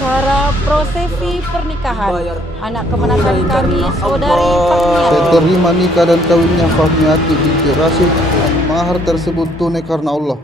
acara prosesi pernikahan anak kemenakan kami, Saudari Saya Fahmiati. terima nikah dan kawinnya Fahmiati binti Rasyid. Mahar tersebut tunai karena Allah.